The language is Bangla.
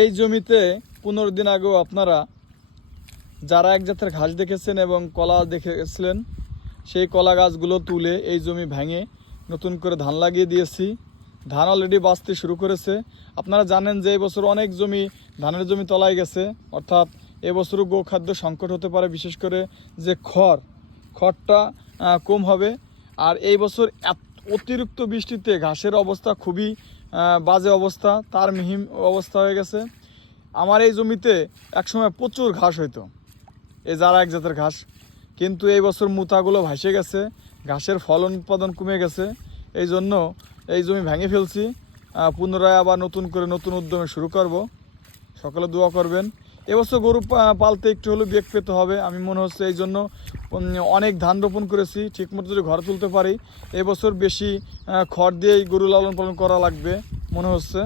এই জমিতে পনেরো দিন আগেও আপনারা যারা এক জাতের ঘাস দেখেছেন এবং কলা দেখেছিলেন, সেই কলা গাছগুলো তুলে এই জমি ভেঙে নতুন করে ধান লাগিয়ে দিয়েছি। ধান অলরেডি বাঁচতে শুরু করেছে। আপনারা জানেন যে এবছর অনেক জমি, ধানের জমি তলায় গেছে। অর্থাৎ এবছরও গোখাদ্য সংকট হতে পারে, বিশেষ করে যে খড়। খড়টা কম হবে। আর এই বছর এত অতিরিক্ত বৃষ্টিতে ঘাসের অবস্থা খুবই বাজে অবস্থা, তার মিহিম অবস্থা হয়ে গেছে। আমার এই জমিতে একসময় প্রচুর ঘাস হইতো, এই যারা এক জাতের ঘাস। কিন্তু এই বছর মুতাগুলো ভাসে গেছে, ঘাসের ফলন উৎপাদন কমে গেছে, এই জন্য এই জমি ভেঙে ফেলছি। পুনরায় আবার নতুন করে নতুন উদ্যমে শুরু করব। সকলে দোয়া করবেন। এবছর গরু পালতে একটু হলেও বেগ পেতে হবে। আমি মনে হচ্ছে এই জন্য অনেক ধান রোপণ করেছি, ঠিকমতো যদি ঘরে তুলতে পারি। এবছর বেশি খড় দিয়েই গরু লালন পালন করা লাগবে, মনে হচ্ছে।